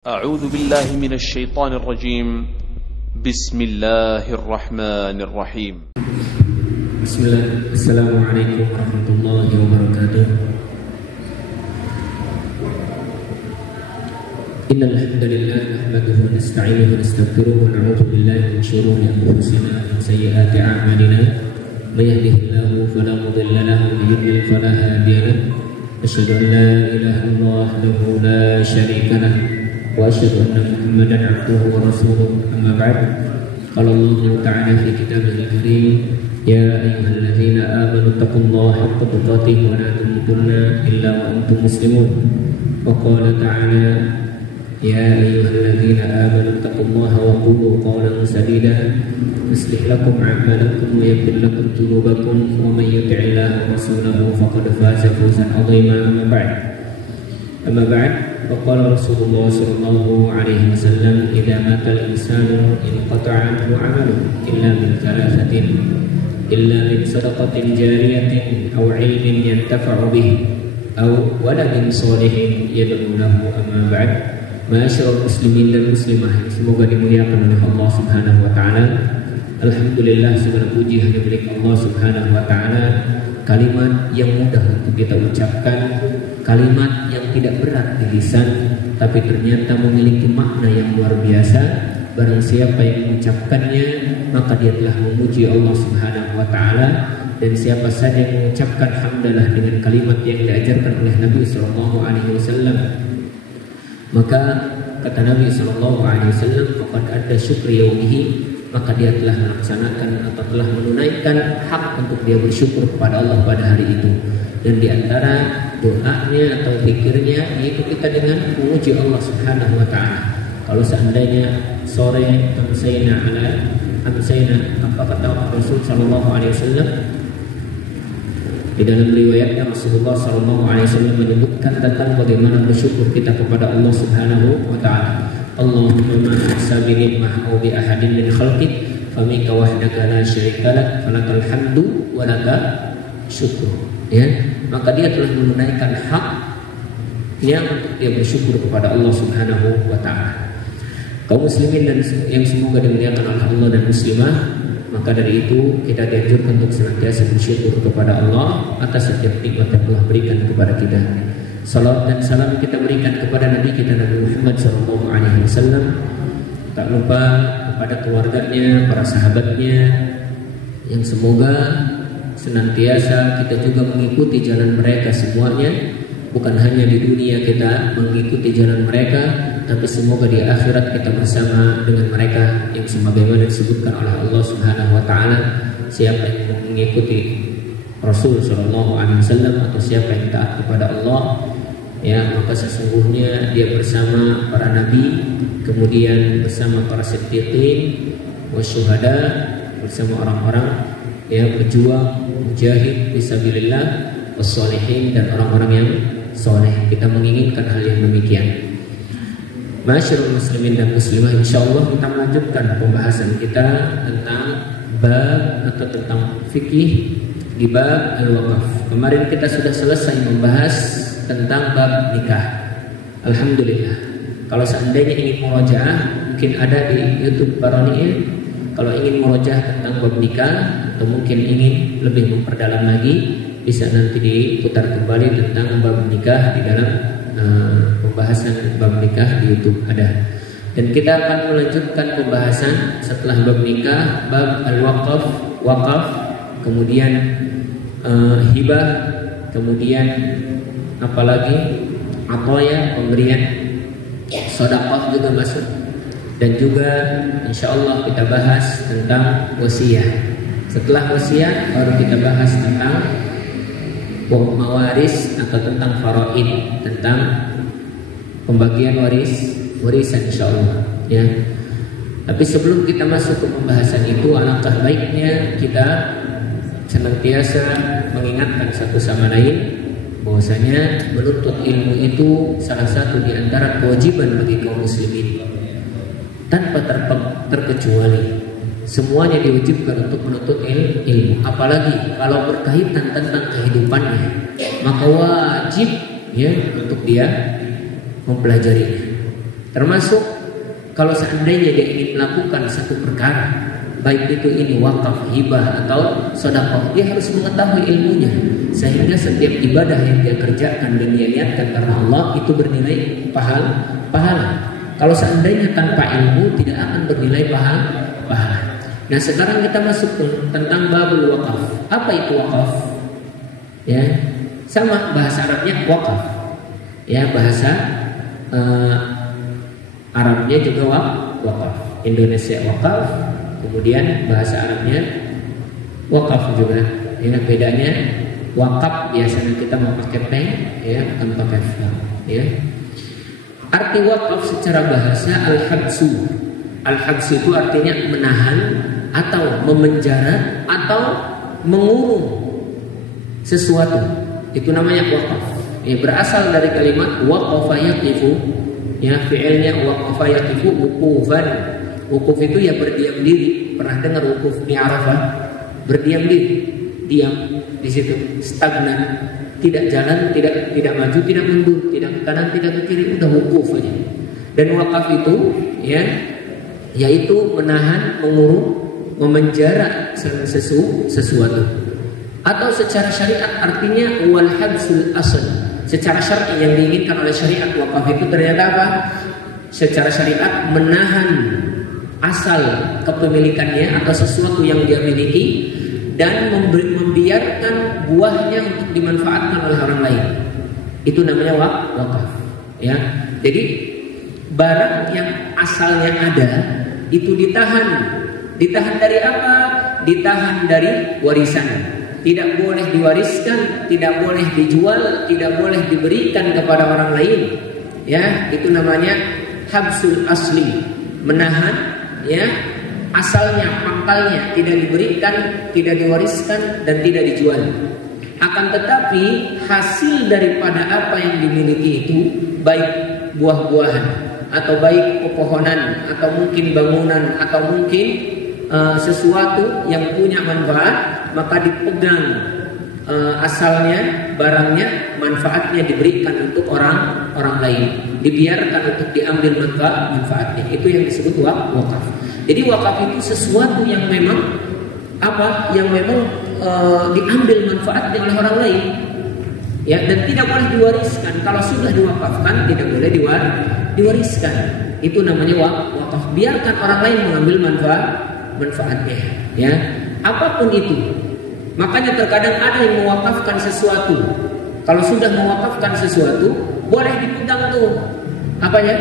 أعوذ بالله من الشيطان الرجيم. بسم الله الرحمن الرحيم. بسم الله. السلام عليكم ورحمة الله وبركاته. إن الحمد لله نحمده ونستعينه ونستغفره ونعوذ بالله من شرور أنفسنا ومن سيئات أعمالنا. من يهده الله فلا مضل له ومن يضلل فلا هادي له. أشهد أن لا إله إلا الله وحده لا شريك له وأشهد أن محمدا عبده ورسوله. أما بعد، قال الله تعالى في كتابه الكريم: يا أيها الذين آمنوا اتقوا الله حق تقاته ولا تموتن إلا وأنتم مسلمون. وقال تعالى: يا أيها الذين آمنوا اتقوا الله وقولوا قولا سديدا يصلح لكم أعمالكم ويغفر لكم ذنوبكم ومن يطع الله ورسوله فقد فاز فوزا عظيما. أما بعد وقال رسول الله صلى الله عليه وسلم: إذا مات الإنسان انقطع عنه عمله إلا من ثلاثة: إلا من صدقة جارية أو علم ينتفع به أو ولد صالح يدعو له. أما بعد، Ma'asyiral muslimin dan muslimah, semoga dimuliakan oleh Allah Subhanahu wa taala. Alhamdulillah, segala puji hanya milik Allah Subhanahu wa taala. Kalimat yang mudah untuk kita ucapkan, kalimat yang tidak berat di lisan, tapi ternyata memiliki makna yang luar biasa. Barang siapa yang mengucapkannya, maka dia telah memuji Allah Subhanahu wa taala. Dan siapa saja yang mengucapkan hamdalah dengan kalimat yang diajarkan oleh Nabi sallallahu alaihi wasallam, maka kata Nabi sallallahu alaihi wasallam, faqad adda syukri yaumihi, maka dia telah melaksanakan atau telah menunaikan hak untuk dia bersyukur kepada Allah pada hari itu. Dan di antara doanya atau zikirnya yaitu kita dengan memuji Allah Subhanahu wa taala. Kalau seandainya sore amsayna apa kata Rasul sallallahu alaihi wasallam, di dalam riwayatnya Rasulullah sallallahu alaihi wasallam menyebutkan tentang bagaimana bersyukur kita kepada Allah Subhanahu wa taala. Allahumma ahsabi ni'mah au bi ahadin min khalqik famika wahdaka la syarika lak falakal hamdu wa lakal syukru. Ya, maka dia telah menunaikan hak yang untuk dia bersyukur kepada Allah Subhanahu wa taala. Kaum muslimin dan yang semoga dimuliakan oleh Allah dan muslimah, maka dari itu kita dianjurkan untuk senantiasa bersyukur kepada Allah atas setiap nikmat yang telah berikan kepada kita. Salawat dan salam kita berikan kepada Nabi kita Nabi Muhammad SAW. Tak lupa kepada keluarganya, para sahabatnya, yang semoga senantiasa kita juga mengikuti jalan mereka semuanya. Bukan hanya di dunia kita mengikuti jalan mereka, tapi semoga di akhirat kita bersama dengan mereka yang sebagaimana disebutkan oleh Allah Subhanahu wa taala, siapa yang mengikuti Rasul sallallahu alaihi wasallam atau siapa yang taat kepada Allah, ya, maka sesungguhnya dia bersama para nabi, kemudian bersama para siddiqin, wasyuhada, bersama orang-orang yang berjuang mujahid fisabilillah, wassalihin, dan orang-orang yang soleh. Kita menginginkan hal yang demikian. Ma'asyiral muslimin dan muslimah, insyaallah kita melanjutkan pembahasan kita tentang bab atau tentang fikih di bab al-waqaf. Kemarin kita sudah selesai membahas tentang bab nikah. Alhamdulillah. Kalau seandainya ingin murojaah, mungkin ada di YouTube Baroniil. Kalau ingin murojaah tentang bab nikah atau mungkin ingin lebih memperdalam lagi, bisa nanti diputar kembali tentang bab nikah di dalam pembahasan bab nikah di YouTube ada. Dan kita akan melanjutkan pembahasan setelah bab nikah, bab al-waqaf, waqaf, kemudian hibah, kemudian apalagi ataya, pemberian, sedekah juga masuk. Dan juga insyaallah kita bahas tentang wasiat. Setelah wasiat baru kita bahas tentang mawaris atau tentang faraid, tentang pembagian warisan insyaallah, ya. Tapi sebelum kita masuk ke pembahasan itu, alangkah baiknya kita senantiasa mengingatkan satu sama lain bahwasanya menuntut ilmu itu salah satu di antara kewajiban bagi kaum muslimin tanpa terkecuali. Semuanya diwajibkan untuk menuntut ilmu, apalagi kalau berkaitan tentang kehidupannya, maka wajib ya untuk dia mempelajarinya. Termasuk kalau seandainya dia ingin melakukan satu perkara, baik itu ini wakaf, hibah atau sedekah, dia harus mengetahui ilmunya, sehingga setiap ibadah yang dia kerjakan dan dia niatkan karena Allah itu bernilai pahala. Kalau seandainya tanpa ilmu tidak akan bernilai pahala. Nah, sekarang kita masuk tentang babul wakaf. Apa itu wakaf? Ya, sama bahasa Arabnya wakaf. Ya, bahasa Arabnya juga wakaf. Indonesia wakaf, kemudian bahasa Arabnya wakaf juga. Ya, bedanya wakaf biasanya kita mau pakai P, ya, bukan pakai F. Ya. Arti wakaf secara bahasa al-habsu. Al-habsu itu artinya menahan atau memenjara atau mengurung sesuatu. Itu namanya wakaf. Ya, berasal dari kalimat waqafa yaqifu. Ya, fi'ilnya waqafa yaqifu wuqufan. Wukuf itu ya berdiam diri. Pernah dengar wukuf di Arafah? Berdiam diri, diam di situ, stagnan. Tidak jalan, tidak maju, tidak mundur, tidak ke kanan, tidak ke kiri, udah wukuf aja. Dan wakaf itu ya, yaitu menahan, mengurung, memenjara sesuatu. Atau secara syariat artinya wal habsul asl. Secara syar'i yang diinginkan oleh syariat wakaf itu ternyata apa? Secara syariat menahan asal kepemilikannya atau sesuatu yang dia miliki dan membiarkan buahnya untuk dimanfaatkan oleh orang lain. Itu namanya wakaf. Ya, jadi barang yang asalnya ada itu ditahan. Ditahan dari apa? Ditahan dari warisan. Tidak boleh diwariskan, tidak boleh dijual, tidak boleh diberikan kepada orang lain. Ya, itu namanya habsul asli, menahan, ya, asalnya, pangkalnya tidak diberikan, tidak diwariskan dan tidak dijual. Akan tetapi hasil daripada apa yang dimiliki itu, baik buah-buahan atau baik pepohonan atau mungkin bangunan atau mungkin sesuatu yang punya manfaat, maka dipegang asalnya, barangnya, manfaatnya diberikan untuk orang lain, dibiarkan untuk diambil manfaatnya. Itu yang disebut wakaf. Jadi wakaf itu sesuatu yang memang apa? Yang memang diambil manfaatnya oleh orang lain, ya, dan tidak boleh diwariskan. Kalau sudah diwakafkan tidak boleh diwariskan. Itu namanya wakaf. Biarkan orang lain mengambil manfaatnya, ya, apapun itu. Makanya terkadang ada yang mewakafkan sesuatu. Kalau sudah mewakafkan sesuatu, boleh dipegang tuh apanya?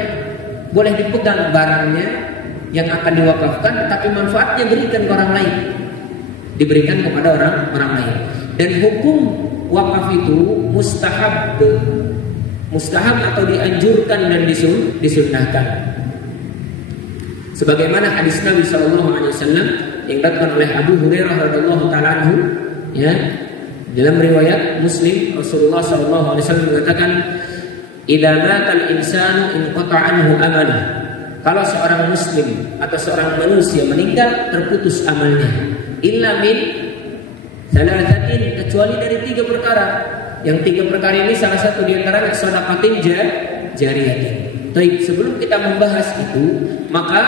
Boleh dipegang barangnya yang akan diwakafkan, tapi manfaatnya berikan ke orang lain, diberikan kepada orang lain. Dan hukum wakaf itu mustahab atau dianjurkan dan disunnahkan. Sebagaimana hadis Nabi SAW yang diriwayatkan oleh Abu Hurairah radhiyallahu taala anhu, ya, dalam riwayat Muslim, Rasulullah SAW mengatakan, "Idza matal insanu inqata'a anhu amaluhu." Kalau seorang muslim atau seorang manusia meninggal, terputus amalnya. Illa min thalathatin, kecuali dari 3 perkara. Yang 3 perkara ini salah satu di antaranya shadaqatin jariyatin. Baik, sebelum kita membahas itu, maka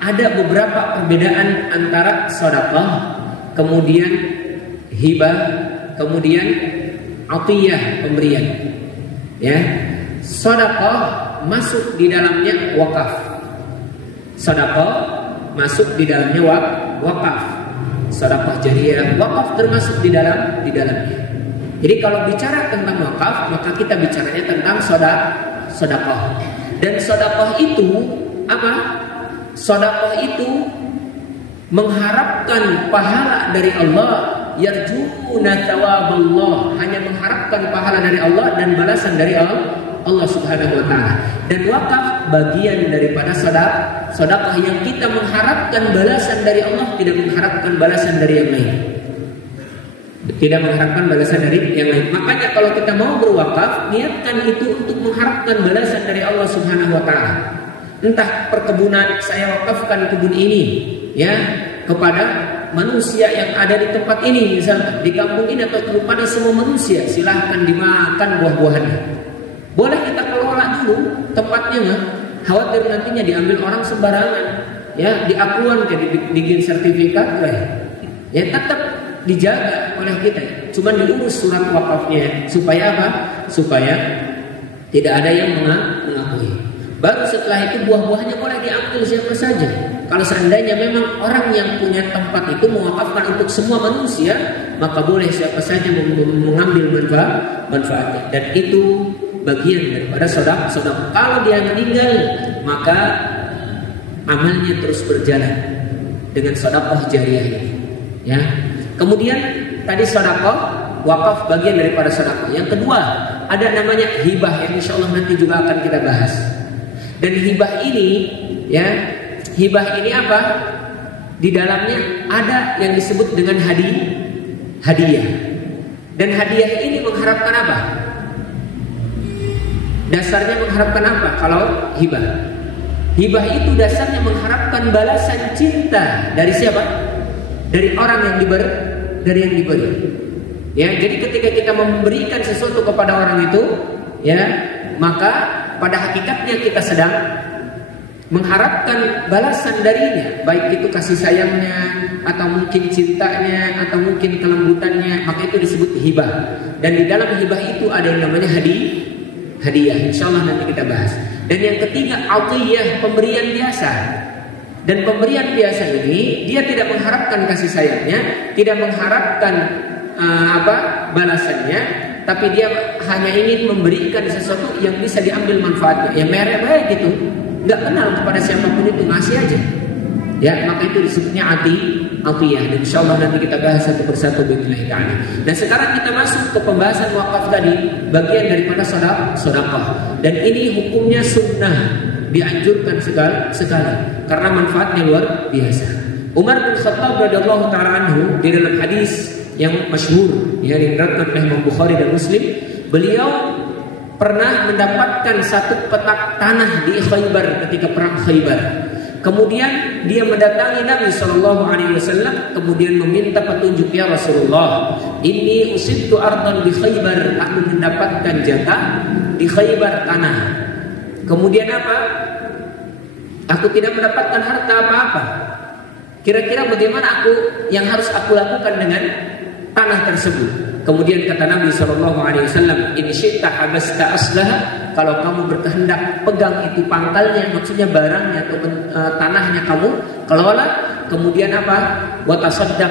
ada beberapa perbedaan antara sedekah, kemudian hibah, kemudian atiyah, pemberian. Ya, sedekah masuk di dalamnya wakaf. Sedekah masuk di dalamnya wakaf. Sedekah jariyah, wakaf termasuk di dalamnya. Jadi kalau bicara tentang wakaf, maka kita bicaranya tentang sedekah. Dan sedekah itu apa? Sedekah itu mengharapkan pahala dari Allah, yarjuna thawaballah, hanya mengharapkan pahala dari Allah dan balasan dari Allah Subhanahu wa taala. Dan wakaf bagian daripada sedekah yang kita mengharapkan balasan dari Allah, tidak mengharapkan balasan dari yang lain. Tidak mengharapkan balasan dari yang lain. Makanya kalau kita mau berwakaf, niatkan itu untuk mengharapkan balasan dari Allah Subhanahu wa taala. Entah perkebunan, saya wakafkan kebun ini, ya, kepada manusia yang ada di tempat ini, misalnya di kampung ini, atau kepada semua manusia, silahkan dimakan buah-buahannya. Boleh kita kelola dulu tempatnya, khawatir nantinya diambil orang sembarangan, ya, diakuan kayak bikin sertifikat lah. Ya tetap dijaga oleh kita. Cuman diurus surat wakafnya supaya apa? Supaya tidak ada yang mengakui. Baru setelah itu buah-buahnya boleh diambil siapa saja. Kalau seandainya memang orang yang punya tempat itu mewakafkan untuk semua manusia, maka boleh siapa saja mengambil manfaatnya. Dan itu bagian daripada sedekah. Kalau dia meninggal, maka amalnya terus berjalan dengan sedekah jariah ini. Ya. Kemudian tadi sedekah wakaf bagian daripada sedekah. Yang kedua, ada namanya hibah yang insyaallah nanti juga akan kita bahas. Dan hibah ini, ya, hibah ini apa? Di dalamnya ada yang disebut dengan hadiah. Dan hadiah ini mengharapkan apa? Dasarnya mengharapkan apa? Kalau hibah, hibah itu dasarnya mengharapkan balasan cinta dari siapa? Dari orang yang diberi. Ya, jadi ketika kita memberikan sesuatu kepada orang itu, ya, maka pada hakikatnya kita sedang mengharapkan balasan darinya, baik itu kasih sayangnya, atau mungkin cintanya, atau mungkin kelembutannya, maka itu disebut hibah. Dan di dalam hibah itu ada yang namanya hadiah. Insyaallah nanti kita bahas. Dan yang ketiga, atiyah, pemberian biasa. Dan pemberian biasa ini dia tidak mengharapkan kasih sayangnya, tidak mengharapkan balasannya, tapi dia hanya ingin memberikan sesuatu yang bisa diambil manfaatnya. Ya merek baik gitu, nggak kenal kepada siapapun itu, ngasih aja. Ya, maka itu disebutnya atiyah. Dan insyaallah nanti kita bahas satu persatu billahi ta'ala. Dan sekarang kita masuk ke pembahasan wakaf tadi, bagian daripada sedekah. Dan ini hukumnya sunnah, dianjurkan sekali karena manfaatnya luar biasa. Umar bin Khattab radhiyallahu ta'ala anhu di dalam hadis yang masyhur yang diriwayatkan oleh Imam Bukhari dan Muslim, beliau pernah mendapatkan satu petak tanah di Khaybar ketika perang Khaybar. Kemudian dia mendatangi Nabi Shallallahu Alaihi Wasallam, kemudian meminta petunjuk, ya Rasulullah, ini usibtu ardan di Khaybar, aku mendapatkan jatah di Khaybar tanah. Kemudian apa? Aku tidak mendapatkan harta apa-apa. Kira-kira bagaimana yang harus aku lakukan dengan tanah tersebut? Kemudian kata Nabi SAW, in syi'ta habasta aslaha, kalau kamu berkehendak pegang itu pangkalnya, maksudnya barangnya atau tanahnya kamu kelola. Kemudian apa? Wa tasaddaq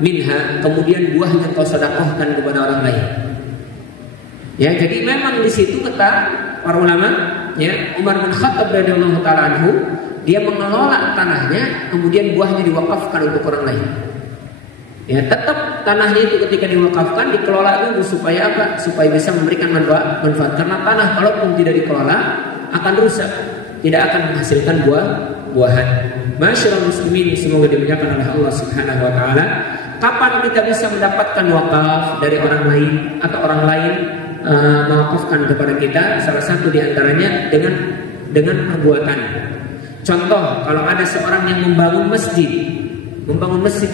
minha, kemudian buahnya kau sedekahkan kepada orang lain. Ya, jadi memang di situ kata para ulama, ya, Umar bin Khattab radhiyallahu ta'ala anhu, dia mengelola tanahnya, kemudian buahnya diwakafkan untuk orang lain. Ya, tetap tanahnya itu ketika diwakafkan dikelola dulu supaya apa? Supaya bisa memberikan manfaat. Karena tanah kalaupun tidak dikelola akan rusak, tidak akan menghasilkan buah-buahan. Masyaallah muslimin, semoga dimuliakan oleh Allah Subhanahu wa taala. Kapan kita bisa mendapatkan wakaf dari orang lain atau orang lain mewakafkan kepada kita? Salah satu di antaranya dengan perbuatan. Contoh, kalau ada seorang yang membangun masjid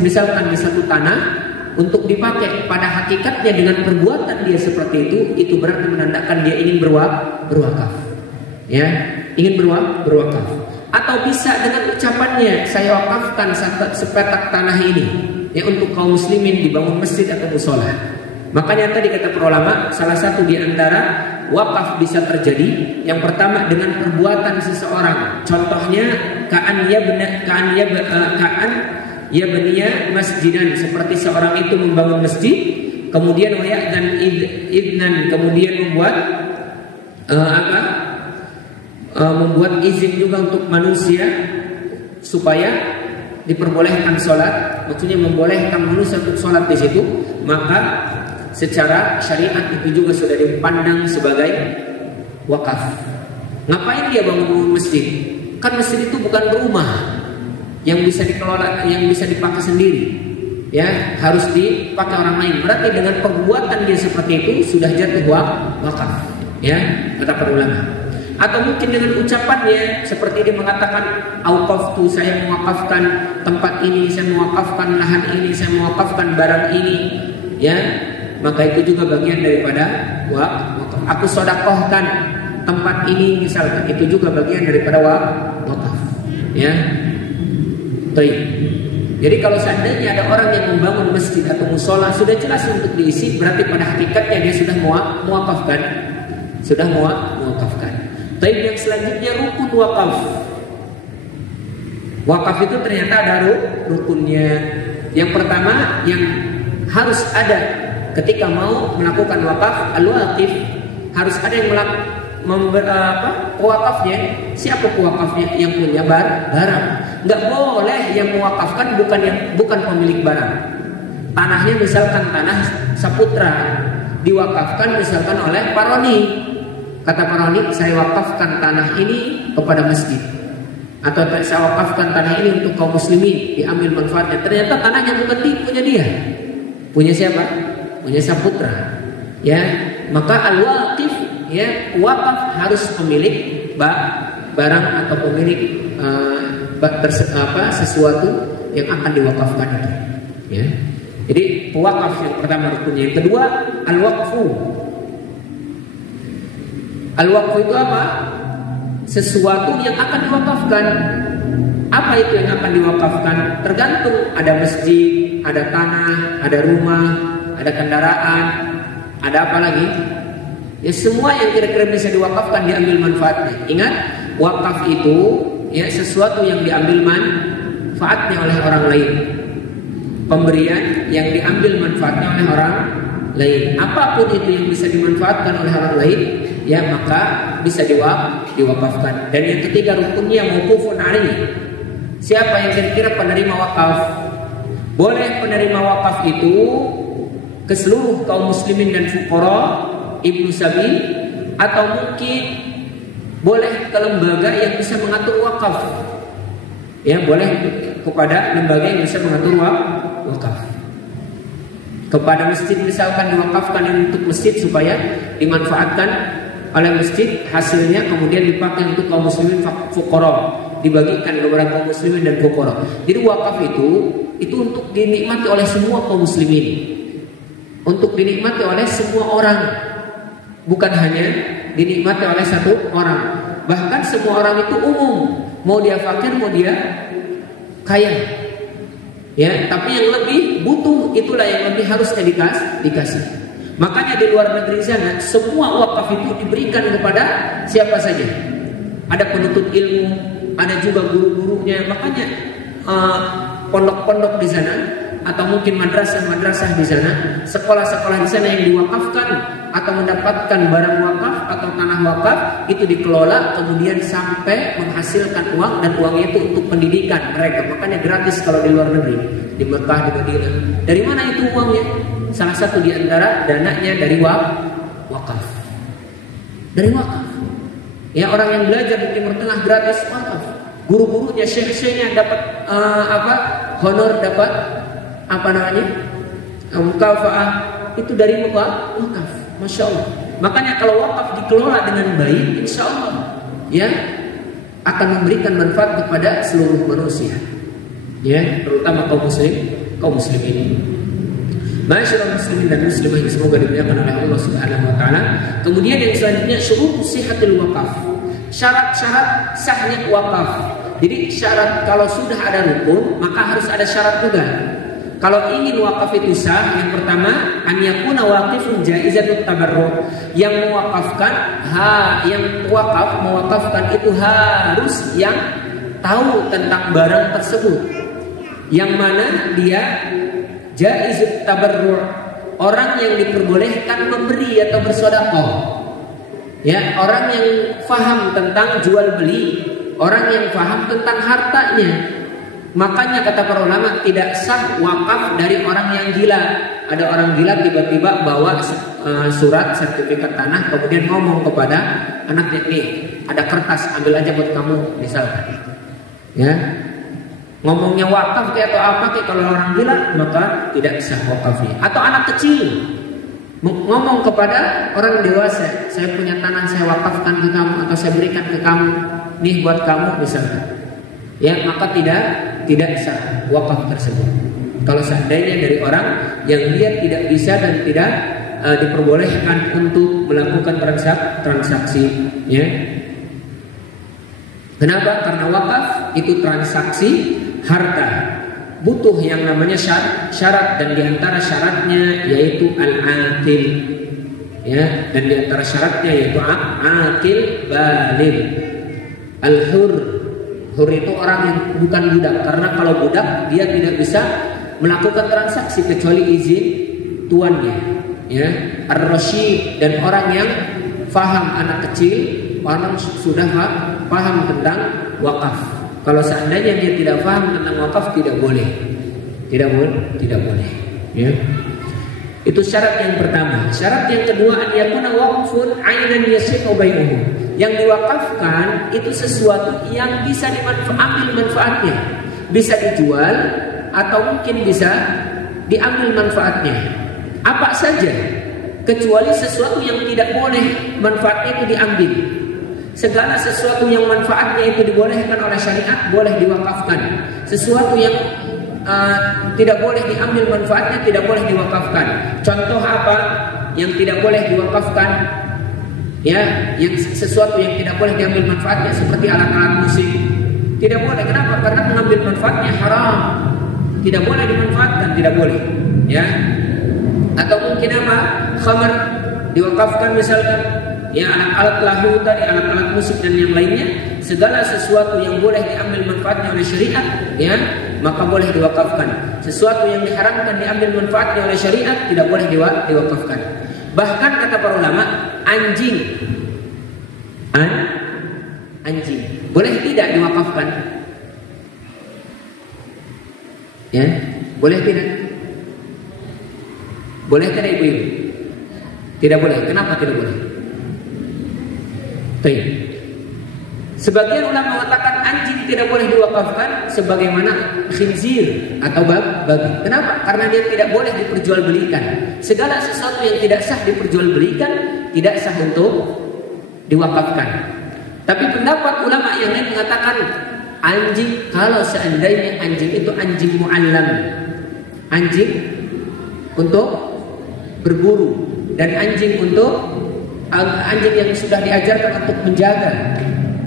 misalkan di satu tanah untuk dipakai, pada hakikatnya dengan perbuatan dia seperti itu berarti menandakan dia ingin berwakaf. Ya, ingin berwakaf. Atau bisa dengan ucapannya, saya wakafkan sepetak tanah ini ya untuk kaum muslimin dibangun masjid atau mushola. Makanya tadi kata para ulama, salah satu di antara wakaf bisa terjadi yang pertama dengan perbuatan seseorang. Contohnya ka'an yabniya masjidan, seperti seorang itu membangun masjid, kemudian waya'dan idnan, kemudian membuat izin juga untuk manusia supaya diperbolehkan sholat, maksudnya membolehkan manusia untuk sholat di situ, maka secara syariat itu juga sudah dipandang sebagai wakaf. Ngapain dia bangun masjid? Kan masjid itu bukan rumah yang bisa dikelola, yang bisa dipakai sendiri. Ya, harus dipakai orang lain. Berarti dengan perbuatan dia seperti itu sudah jatuh wakaf. Ya, kata para ulama. Atau mungkin dengan ucapannya seperti dia mengatakan auqaftu, saya mewakafkan tempat ini, saya mewakafkan lahan ini, saya mewakafkan barang ini. Ya, maka itu juga bagian daripada wakaf. Aku sedekahkan tempat ini misalkan, itu juga bagian daripada wakaf. Ya, baik. Jadi kalau seandainya ada orang yang membangun masjid atau musola sudah jelas untuk diisi, berarti pada hakikatnya dia sudah muwakafkan, sudah muwakafkan. Tapi yang selanjutnya rukun wakaf. Wakaf itu ternyata ada rukunnya. Yang pertama yang harus ada ketika mau melakukan wakaf, al-waqif, harus ada yang pewakafnya. Siapa pewakafnya? Yang punya barang. Nggak boleh yang mewakafkan bukan pemilik barang. Tanahnya misalkan tanah Saputra diwakafkan misalkan oleh Paroni. Kata Paroni, saya wakafkan tanah ini kepada masjid, atau saya wakafkan tanah ini untuk kaum muslimin, diambil manfaatnya. Ternyata tanahnya bukan punya dia. Punya siapa? Punya Saputra. Ya, maka al-waqif, ya, wakaf harus pemilik barang atau pemilik sesuatu yang akan diwakafkan itu. Ya. Jadi wakaf yang pertama rukunnya. Yang kedua al-waqfu. Al-waqfu itu apa? Sesuatu yang akan diwakafkan. Apa itu yang akan diwakafkan? Tergantung, ada masjid, ada tanah, ada rumah, ada kendaraan, ada apa lagi? Ya semua yang kira-kira bisa diwakafkan diambil manfaatnya. Ingat, wakaf itu ya sesuatu yang diambil manfaatnya oleh orang lain. Pemberian yang diambil manfaatnya oleh orang lain. Apapun itu yang bisa dimanfaatkan oleh orang lain, ya maka bisa diwakafkan. Dan yang ketiga rukunnya mauqufun alaih. Siapa yang kira-kira penerima wakaf? Boleh penerima wakaf itu ke seluruh kaum muslimin dan fuqara, ibnu sabil, atau mungkin boleh ke lembaga yang bisa mengatur wakaf. Ya, boleh kepada lembaga yang bisa mengatur wakaf. Kepada masjid misalkan diwakafkan untuk masjid supaya dimanfaatkan oleh masjid, hasilnya kemudian dipakai untuk kaum muslimin fuqara, dibagikan kepada kaum muslimin dan fuqara. Jadi wakaf itu untuk dinikmati oleh semua kaum muslimin, untuk dinikmati oleh semua orang, bukan hanya dinikmati oleh satu orang. Bahkan semua orang itu umum, mau dia fakir mau dia kaya, ya. Tapi yang lebih butuh itulah yang lebih harusnya dikasih. Makanya di luar negeri sana semua wakaf itu diberikan kepada siapa saja. Ada penuntut ilmu, ada juga guru-gurunya. Makanya pondok-pondok di sana, atau mungkin madrasah-madrasah di sana, sekolah-sekolah di sana yang diwakafkan atau mendapatkan barang wakaf atau tanah wakaf itu dikelola kemudian sampai menghasilkan uang, dan uangnya itu untuk pendidikan mereka. Makanya gratis kalau di luar negeri, di Mekah, di Madinah. Dari mana itu uangnya? Salah satu di antara dananya dari wakaf. Dari wakaf. Ya, orang yang belajar di Timur Tengah gratis wakaf. Guru-gurunya, syekh-syekhnya dapat honor, dapat mukafa'ah itu dari wakaf. Masya Allah. Makanya kalau wakaf dikelola dengan baik, insya Allah ya akan memberikan manfaat kepada seluruh manusia, ya, terutama kaum muslimin. Masyaallah muslimin dan muslimah yang semoga dimuliakan oleh Allah Subhanahu wa taala. Kemudian yang selanjutnya syurut sihhatul wakaf. Syarat-syarat sahnya wakaf. Jadi syarat, kalau sudah ada rukun maka harus ada syarat juga. Kalau ingin wakaf itu sah, yang pertama an yakuna waqifun jaizatut tabarruk. Yang mewakafkan itu harus yang tahu tentang barang tersebut. Yang mana dia jaizut tabarruk, orang yang diperbolehkan memberi atau bersedekah. Ya, orang yang faham tentang jual beli, orang yang faham tentang hartanya. Makanya kata para ulama tidak sah wakaf dari orang yang gila. Ada orang gila tiba-tiba bawa surat sertifikat tanah, kemudian ngomong kepada anaknya, nih ada kertas, ambil aja buat kamu misalkan. Ya, ngomongnya wakaf kayak atau apa kayak, kalau orang gila maka tidak sah wakafnya. Atau anak kecil ngomong kepada orang dewasa, saya punya tanah, saya wakafkan ke kamu atau saya berikan ke kamu, nih buat kamu misalkan. Ya, maka tidak sah wakaf tersebut. Kalau seandainya dari orang yang dia tidak bisa dan tidak diperbolehkan untuk melakukan transaksi, ya. Kenapa? Karena wakaf itu transaksi harta, butuh yang namanya syarat, dan diantara syaratnya yaitu al-aqil, ya, dan diantara syaratnya yaitu aqil baligh. Al-hur, hur itu orang yang bukan budak, karena kalau budak dia tidak bisa melakukan transaksi kecuali izin tuannya, ya. Ar-rasyid, dan orang yang faham, anak kecil, orang sudah paham tentang wakaf. Kalau seandainya dia tidak paham tentang wakaf, tidak boleh, ya. Itu syarat yang pertama. Syarat yang kedua, an yakuna waqfun 'ainan yasihu bai'uhu. Yang diwakafkan itu sesuatu yang bisa diambil manfaatnya, bisa dijual atau mungkin bisa diambil manfaatnya. Apa saja, kecuali sesuatu yang tidak boleh manfaatnya itu diambil. Segala sesuatu yang manfaatnya itu dibolehkan oleh syariat boleh diwakafkan. Sesuatu yang tidak boleh diambil manfaatnya tidak boleh diwakafkan. Contoh apa yang tidak boleh diwakafkan? Ya, yang sesuatu yang tidak boleh diambil manfaatnya seperti alat-alat musik. Tidak boleh. Kenapa? Karena mengambil manfaatnya haram. Tidak boleh dimanfaatkan, tidak boleh. Ya. Atau mungkin apa? Khamar diwakafkan misalkan. Ya, alat-alat lahu tadi, alat-alat musik dan yang lainnya, segala sesuatu yang boleh diambil manfaatnya oleh syariat, ya, maka boleh diwakafkan. Sesuatu yang diharamkan diambil manfaatnya oleh syariat tidak boleh diwakafkan. Bahkan kata para ulama, anjing boleh tidak diwakafkan? Ya, boleh tidak? Boleh tidak ibu-ibu? Tidak boleh. Kenapa tidak boleh? Baik. Sebagian ulama mengatakan anjing tidak boleh diwakafkan sebagaimana khinzir atau babi. Kenapa? Karena dia tidak boleh diperjualbelikan. Segala sesuatu yang tidak sah diperjualbelikan tidak sah untuk diwakafkan. Tapi pendapat ulama yang lain mengatakan anjing, kalau seandainya anjing itu anjing mu'allam, anjing untuk berburu, dan anjing yang sudah diajarkan untuk menjaga,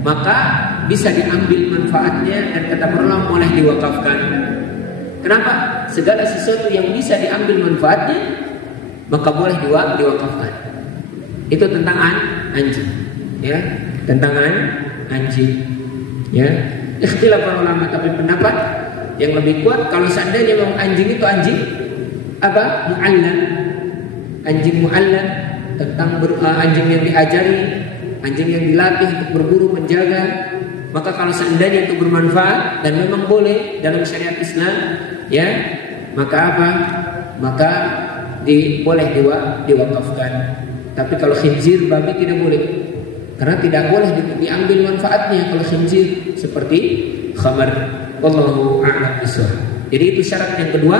maka bisa diambil manfaatnya dan kata ulama boleh diwakafkan. Kenapa? Segala sesuatu yang bisa diambil manfaatnya maka boleh diwakafkan. Itu tentang anjing, ya, tentang anjing, ya. Ikhtilaf para ulama, tapi pendapat yang lebih kuat kalau seandainya memang anjing itu anjing apa? Mu'allam, anjing mu'allam, tentang anjing yang diajari, anjing yang dilatih untuk berburu menjaga, maka kalau seandainya itu bermanfaat dan memang boleh dalam syariat Islam, ya, maka apa? Maka boleh diwakafkan. Tapi kalau khinzir, babi tidak boleh, karena tidak boleh diambil manfaatnya kalau khinzir, seperti khamar. Wallahu a'lam bishawab. Jadi itu syarat yang kedua,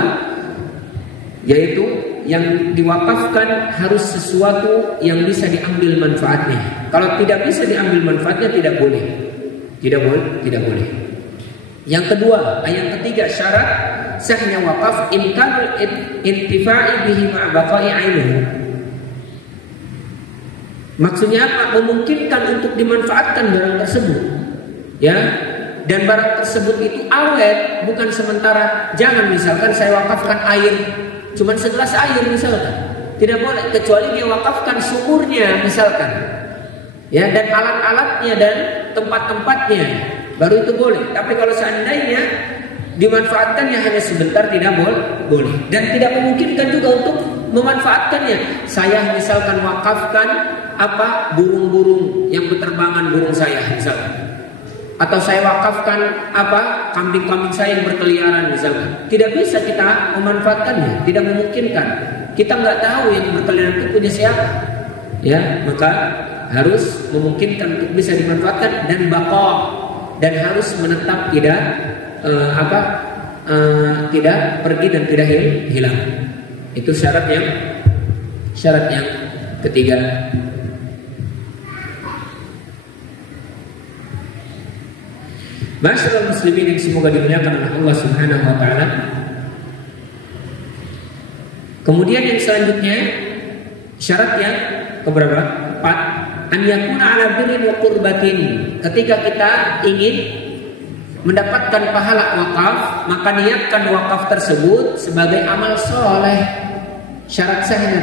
yaitu yang diwakafkan harus sesuatu yang bisa diambil manfaatnya. Kalau tidak bisa diambil manfaatnya tidak boleh. Tidak boleh. Yang kedua, yang ketiga syarat sahnya wakaf imkanul intifa'i bihi ma'a baqa'i 'ainihi. Maksudnya apa? Memungkinkan untuk dimanfaatkan barang tersebut, ya. Dan barang tersebut itu awet, bukan sementara. Jangan misalkan saya wakafkan air, cuman segelas air misalkan, tidak boleh, kecuali dia wakafkan sumurnya misalkan, ya, dan alat-alatnya dan tempat-tempatnya, baru itu boleh. Tapi kalau seandainya dimanfaatkannya hanya sebentar, tidak boleh. Dan tidak memungkinkan juga untuk memanfaatkannya. Saya misalkan wakafkan apa, burung-burung yang berterbangan, burung saya misalkan, atau saya wakafkan apa, kambing-kambing saya yang berkeliaran misalkan. Tidak bisa kita memanfaatkannya, tidak memungkinkan. Kita nggak tahu yang berkeliaran itu punya siapa, ya. Maka harus memungkinkan untuk bisa dimanfaatkan dan baqa, dan harus menetap, tidak tidak pergi dan tidak hilang. Itu syarat yang ketiga. Masyaallah muslimin yang semoga dimuliakan oleh Allah Subhanahu wa taala. Kemudian yang selanjutnya Syarat yang keberapa? 4. An yakuna ala birrin wa qurbatin. Ketika kita ingin mendapatkan pahala wakaf, maka niatkan wakaf tersebut sebagai amal soleh. Syarat sahnya.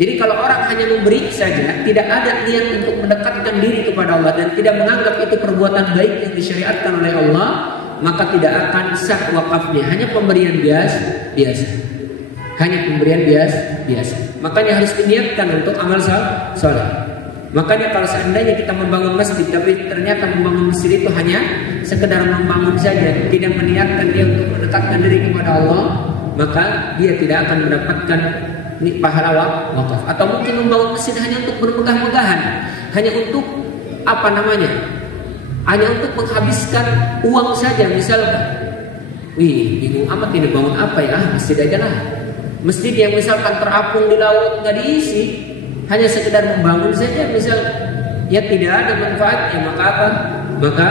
Jadi kalau orang hanya memberi saja, tidak ada niat untuk mendekatkan diri kepada Allah dan tidak menganggap itu perbuatan baik yang disyariatkan oleh Allah, maka tidak akan sah wakafnya. Hanya pemberian biasa. Hanya pemberian biasa. Makanya harus diniatkan untuk amal soleh. Makanya kalau seandainya kita membangun masjid, tapi ternyata membangun masjid itu hanya sekedar membangun saja, tidak meniatkan dia untuk mendekatkan diri kepada Allah, maka dia tidak akan mendapatkan pahala wakaf. Atau mungkin membangun masjid hanya untuk bermegah-megahan, hanya untuk hanya untuk menghabiskan uang saja misalkan. Bingung amat ini bangun apa ya? Masjid aja lah. Masjid yang misalkan terapung di laut nggak diisi, hanya sekedar membangun saja misal, ya tidak ada manfaatnya, maka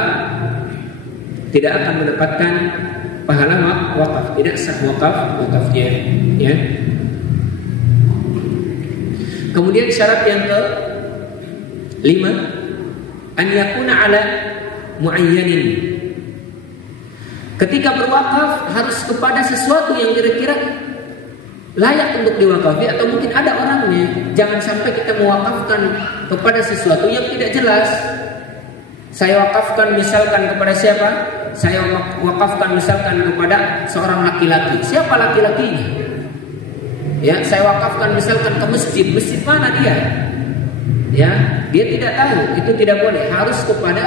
tidak akan mendapatkan pahala wakaf, tidak sah wakafnya, ya. Kemudian syarat yang ke-5, an yakuna ala muayyanin. Ketika berwakaf harus kepada sesuatu yang kira-kira layak untuk diwakafi atau mungkin ada orangnya. Jangan sampai kita mewakafkan kepada sesuatu yang tidak jelas. Saya wakafkan misalkan kepada siapa? Saya wakafkan misalkan kepada seorang laki-laki. Siapa laki-lakinya? Ya, saya wakafkan misalkan ke masjid. Masjid mana dia? Ya, dia tidak tahu. Itu tidak boleh. Harus kepada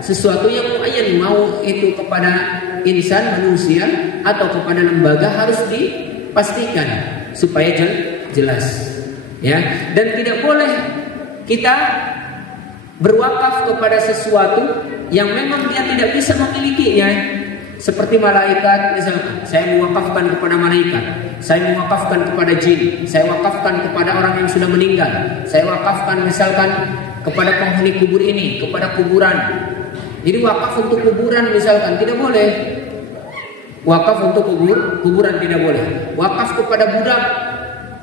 sesuatu yang muayyan, mau itu kepada insan manusia atau kepada lembaga, harus dipastikan supaya jelas. Ya, dan tidak boleh kita berwakaf kepada sesuatu yang memang dia tidak bisa memilikinya. Seperti malaikat misalkan, saya mewakafkan kepada malaikat, saya mewakafkan kepada jin, saya wakafkan kepada orang yang sudah meninggal, saya wakafkan misalkan kepada penghuni kubur ini, kepada kuburan. Jadi wakaf untuk kuburan misalkan tidak boleh. Wakaf untuk kuburan tidak boleh. Wakaf kepada budak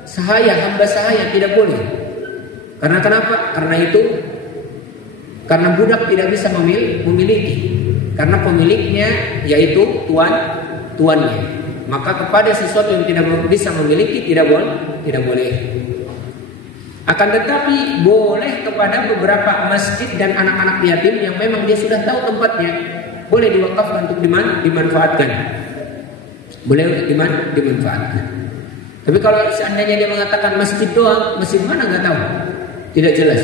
sahaya, hamba sahaya tidak boleh. Karena kenapa? Karena budak tidak bisa memiliki. Karena pemiliknya yaitu tuannya. Maka kepada sesuatu yang tidak bisa memiliki tidak boleh. Akan tetapi boleh kepada beberapa masjid dan anak-anak yatim yang memang dia sudah tahu tempatnya, boleh diwakafkan untuk dimanfaatkan. Boleh dimanfaatkan. Tapi kalau seandainya dia mengatakan masjid doang, masjid mana nggak tahu, tidak jelas.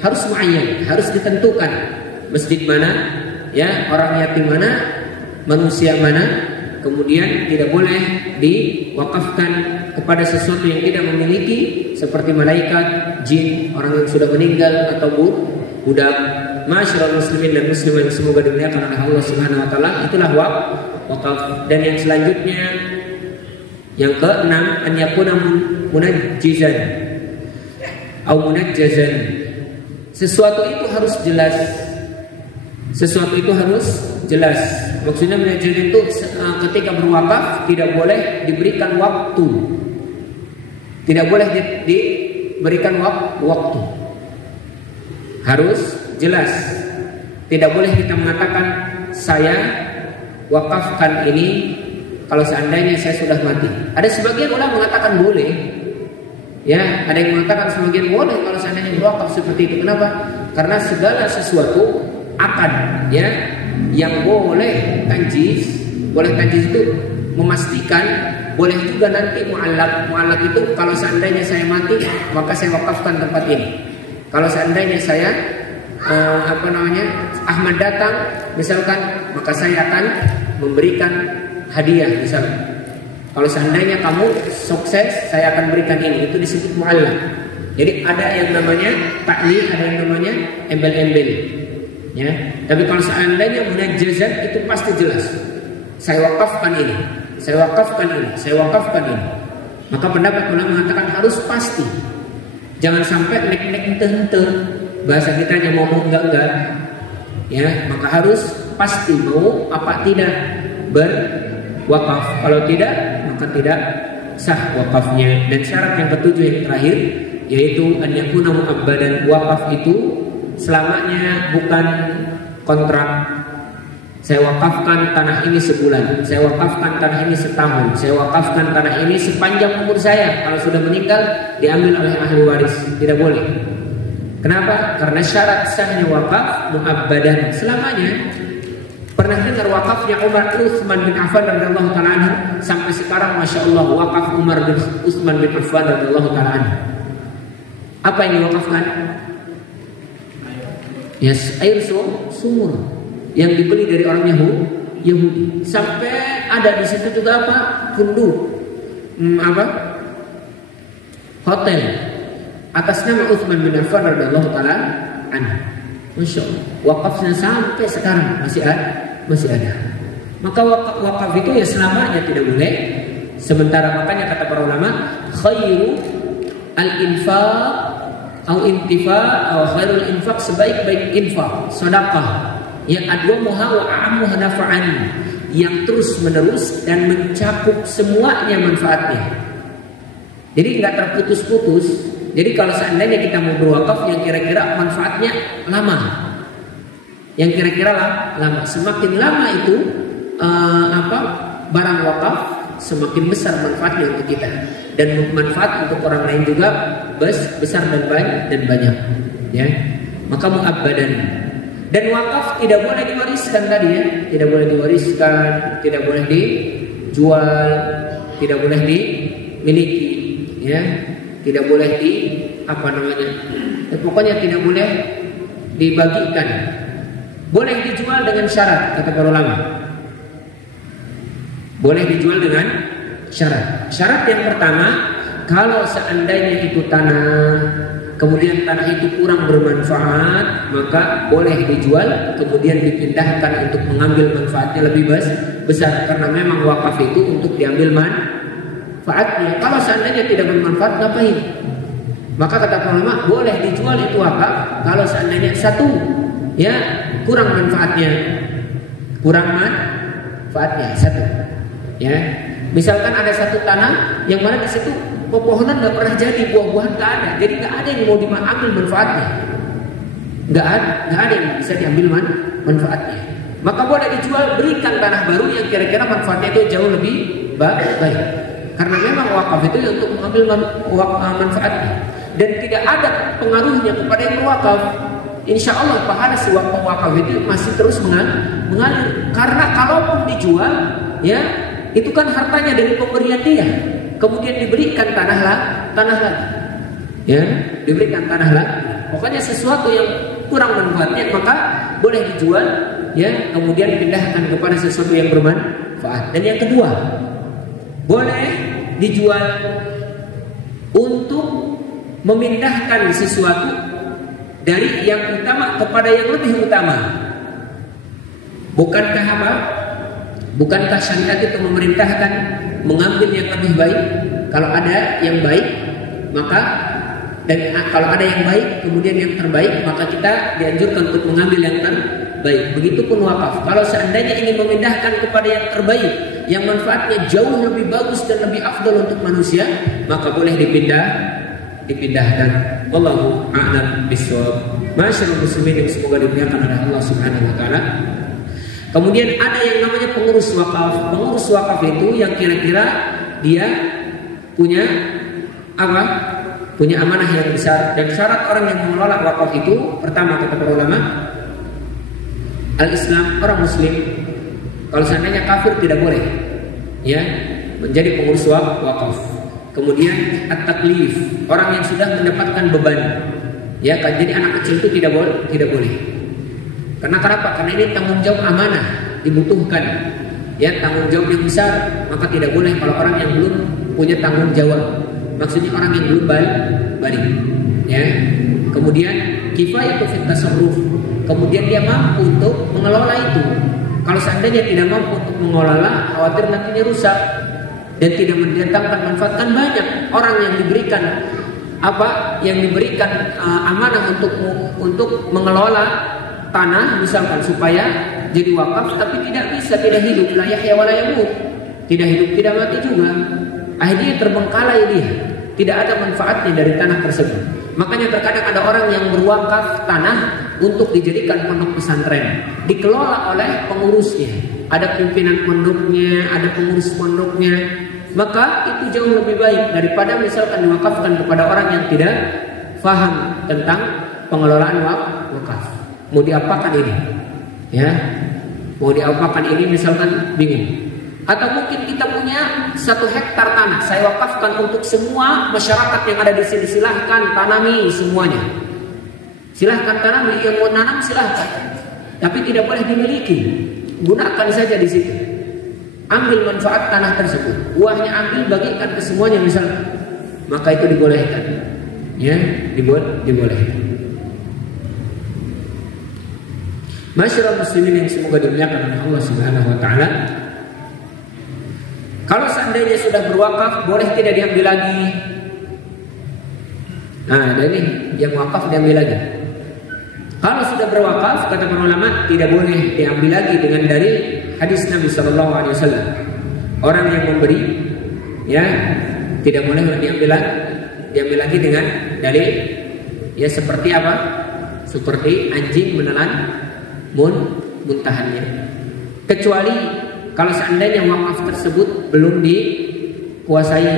Harus muayyan, harus ditentukan masjid mana, ya, orang yatim mana, manusia mana. Kemudian tidak boleh diwakafkan kepada sesuatu yang tidak memiliki, seperti malaikat, jin, orang yang sudah meninggal, atau budak. Masyaallah muslimin dan muslimat semoga dimuliakan oleh Allah Subhanahu wa taala. Itulah wakaf. Dan yang selanjutnya yang ke-6, an yakuna munajjizan atau munajjazan. Sesuatu itu harus jelas. Sesuatu itu harus jelas. Maksudnya munajjaz itu ketika berwakaf tidak boleh diberikan waktu. Tidak boleh diberikan waktu. Harus jelas. Tidak boleh kita mengatakan saya wakafkan ini kalau seandainya saya sudah mati. Ada sebagian ulama mengatakan boleh. Ya, ada yang mengatakan sebagian boleh kalau seandainya berwakaf seperti itu. Kenapa? Karena segala sesuatu akad, ya, yang boleh tanjis itu memastikan, boleh juga nanti mu'allaq itu kalau seandainya saya mati maka saya wakafkan tempat ini. Kalau seandainya saya Ahmad datang misalkan, maka saya akan memberikan hadiah misalkan. Kalau seandainya kamu sukses, saya akan berikan ini. Itu disebut mu'allaq. Jadi ada yang namanya ta'liq, ada yang namanya embel-embel. Ya, tapi kalau seandainya munajjazat itu pasti jelas. Saya wakafkan ini, saya wakafkan ini, saya wakafkan ini. Maka pendapat ulama mengatakan harus pasti. Jangan sampai nek-nek ente-ente. Bahasa kita hanya mau enggak. Ya, maka harus pasti mau apa tidak berwakaf. Kalau tidak, maka tidak sah wakafnya. Dan syarat yang ketujuh yang terakhir, yaitu an yakuna mu'abbadan. Wakaf itu selamanya bukan kontrak. Saya wakafkan tanah ini sebulan, saya wakafkan tanah ini setahun, saya wakafkan tanah ini sepanjang umur saya. Kalau sudah meninggal diambil oleh ahli waris, tidak boleh. Kenapa? Karena syarat sahnya wakaf mu'abbadan, selamanya. Pernah dengar wakafnya Umar Utsman bin Affan radhiyallahu ta'ala anhu? Sampai sekarang Masya Allah wakaf Umar bin Utsman bin Affan radhiyallahu ta'ala anhu. Apa yang diwakafkan? Yes, air sumur yang dibeli dari orang Yahudi. Sampai ada di situ juga apa? Funduk, hotel atas nama Utsman bin Affan radhiyallahu ta'ala anhu. Masya Allah, wakafnya sampai sekarang masih ada. Maka wakaf itu ya selamanya tidak boleh. Sementara makanya kata para ulama, khairu al-infaq atau intifa atau khairul infaq, sebaik-baik infak sedekah yang adwamuha wa a'ammuha naf'an, yang terus menerus dan mencakup semuanya manfaatnya. Jadi nggak terputus-putus. Jadi kalau seandainya kita mau berwakaf yang kira-kira manfaatnya lama, yang kira-kira lama, semakin lama itu barang wakaf, semakin besar manfaatnya untuk kita, dan manfaat untuk orang lain juga besar dan banyak. Ya, maka mu'abbadan. Dan wakaf tidak boleh diwariskan tadi ya, tidak boleh diwariskan, tidak boleh dijual, tidak boleh dimiliki, ya, tidak boleh pokoknya tidak boleh dibagikan. Boleh dijual dengan syarat, kata para ulama. Boleh dijual dengan syarat. Syarat yang pertama, kalau seandainya itu tanah, kemudian tanah itu kurang bermanfaat, maka boleh dijual, kemudian dipindahkan untuk mengambil manfaatnya lebih besar. Karena memang wakaf itu untuk diambil manfaatnya. Kalau seandainya tidak bermanfaat, ngapain? Maka kata ulama, boleh dijual itu wakaf kalau seandainya satu, ya, kurang manfaatnya satu, ya. Misalkan ada satu tanah yang mana di situ pepohonan nggak pernah jadi, buah-buahan nggak ada, jadi nggak ada yang mau diambil manfaatnya, nggak ada yang bisa diambil manfaatnya. Maka boleh dijual, berikan tanah baru yang kira-kira manfaatnya itu jauh lebih baik. Karena memang wakaf itu untuk mengambil manfaatnya, dan tidak ada pengaruhnya kepada yang berwakaf. Insya Allah pahala si wakaf itu masih terus mengalir. Karena kalaupun dijual, ya, itu kan hartanya dari pemberian dia, kemudian diberikan tanah lagi, ya, diberikan tanah lagi. Pokoknya sesuatu yang kurang manfaatnya maka boleh dijual, ya, kemudian dipindahkan kepada sesuatu yang bermanfaat. Dan yang kedua, boleh dijual untuk memindahkan sesuatu dari yang utama kepada yang lebih utama. Bukankah syariat itu memerintahkan mengambil yang lebih baik? Kalau ada yang baik, maka, dan kalau ada yang baik kemudian yang terbaik, maka kita dianjurkan untuk mengambil yang terbaik. Begitupun wakaf. Kalau seandainya ingin memindahkan kepada yang terbaik, yang manfaatnya jauh lebih bagus dan lebih afdal untuk manusia, maka boleh dipindahkan. Wallahu a'lam bishawab. Masyaallah muslimin yang semoga dimuliakan oleh Allah Subhanahu wa taala. Kemudian ada yang namanya pengurus wakaf. Pengurus wakaf itu yang kira-kira dia punya apa? Punya amanah yang besar. Dan syarat orang yang mengelola wakaf itu, pertama kata para ulama, al-Islam, orang muslim. Kalau seandainya kafir tidak boleh, ya, menjadi pengurus wakaf. Kemudian at-taklif, orang yang sudah mendapatkan beban, ya kan, jadi anak kecil itu tidak boleh. Karena kenapa? Karena ini tanggung jawab amanah, dibutuhkan, ya, tanggung jawab yang besar. Maka tidak boleh kalau orang yang belum punya tanggung jawab, maksudnya orang yang belum balik, ya. Kemudian kifayatu fit tasarruf, kemudian dia mampu untuk mengelola itu. Kalau seandainya tidak mampu untuk mengelola, khawatir nantinya rusak dan tidak mendatangkan manfaat. Kan banyak orang yang diberikan amanah untuk mengelola tanah, misalkan supaya jadi wakaf, tapi tidak tidak hidup, la yahya wa la yamut, tidak hidup tidak mati juga, akhirnya terbengkalai dia, tidak ada manfaatnya dari tanah tersebut. Makanya terkadang ada orang yang berwakaf tanah untuk dijadikan pondok pesantren, dikelola oleh pengurusnya, ada pimpinan pondoknya, ada pengurus pondoknya, maka itu jauh lebih baik daripada misalkan diwakafkan kepada orang yang tidak paham tentang pengelolaan wakaf. Mau diapakan ini? Ya, mau diapakan ini misalkan bingung. Atau mungkin kita punya 1 hektar tanah, saya wakafkan untuk semua masyarakat yang ada di sini, silahkan tanami semuanya. Silahkan tanami, yang mau nanam silahkan. Tapi tidak boleh dimiliki. Gunakan saja di situ. Ambil manfaat tanah tersebut. Buahnya ambil, bagikan ke semuanya misalnya. Maka itu dibolehkan. Ya, dibolehkan. Masyarakat muslimin yang semoga dimuliakan oleh Allah Subhanahu wa taala. Kalau seandainya sudah berwakaf, boleh tidak diambil lagi? Nah, ada nih yang wakaf diambil lagi. Kalau sudah berwakaf, kata para ulama, tidak boleh diambil lagi dengan dalil hadis Nabi Sallallahu Alaihi Wasallam. Orang yang memberi, ya, tidak boleh diambil lagi dengan dalil, ya seperti apa? Seperti anjing menelan muntahannya. Kecuali kalau seandainya wakaf tersebut belum dikuasai.